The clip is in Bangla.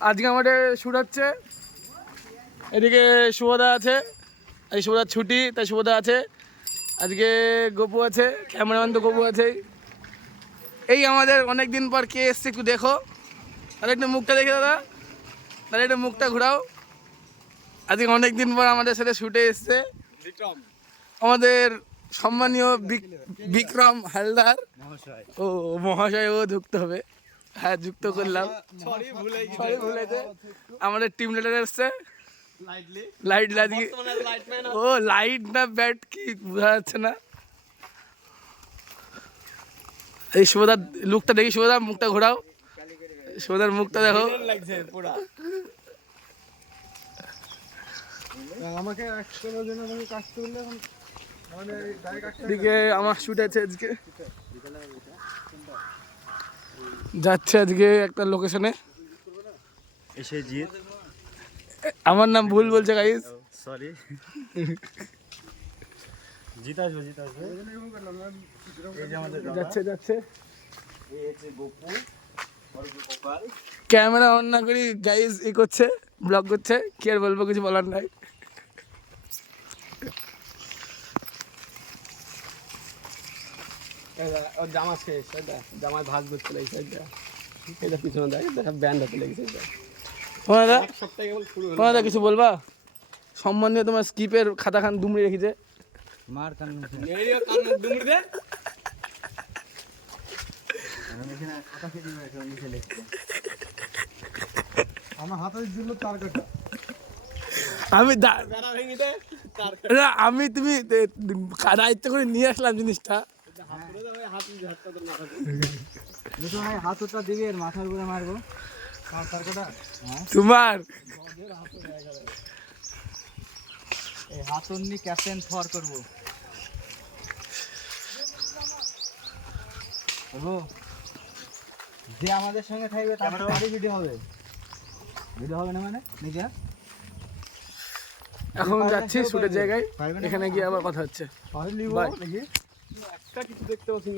আজকে আমাদের শুট হচ্ছে। এদিকে শুভদা আছে, এই শুভদার ছুটি তাই শুভদা আছে। আজকে গপু আছে, ক্যামেরাম্যান তো গপু আছেই। এই আমাদের অনেক দিন পর কে এসছে একটু দেখো, তাহলে একটু মুখটা দেখে দাদা, তাহলে একটু মুখটা ঘুরাও। আজকে অনেক দিন পর আমাদের সাথে শুটে এসছে আমাদের সম্মানীয় বিক্রম হালদার ও মহাশয়। ও যুক্ত হবে, হ্যাঁ যুক্ত করলাম, ভুলেছে। আমাদের টিম লিডার এসছে, লাইট লাগিয়ে। ও লাইট না ব্যাট কি বোঝা যাচ্ছে না। এই শুভদার লুকটা দেখি, শুভদা মুখটা ঘোরাও, শুভদার মুখটা দেখো। আমাকে কাটতে বললে এদিকে আমার শুট আছে আজকে, যাচ্ছে আজকে একটা লোকেশনে। এসে জিৎ, আমার নাম ভুল বলছে গাইস, সরি। জিৎ আসবে, জিৎ আসবে। এই যে আমাদের যাচ্ছে যাচ্ছে। এই হচ্ছে গোপু, গোপাল। ক্যামেরা অন না করি গাইস ই করছে, ব্লগ করছে, কি আর বলবো, কিছু বলার নাই। জামা শেষ, জামায় ভাগ করতে লেগেছে, এটা পিছনে দেখ, ব্যান্ড হাতে লেগেছে। তোমাদের কিছু বলবা? সম্মানীয় তোমার স্কিপের খাতা খান দুমড়ে রেখেছে। মার কান দুমড়ে দে। আমার হাতে দিল তার কাটা। আমি তুমি দায়িত্ব করে নিয়ে আসলাম জিনিসটা। হাতটা দিবি, মাথার উপরে মারবো তোমার এই হাতুন নিয়ে ক্যাপ্টেন ফর করবো। যে আমাদের সঙ্গে থাকবে তারই ভিডিও হবে, ভিডিও হবে না মানে নিজে। এখন যাচ্ছি শুটের জায়গায়, এখানে গিয়ে আবার কথা হচ্ছে। একটা কিছু দেখতে পাচ্ছি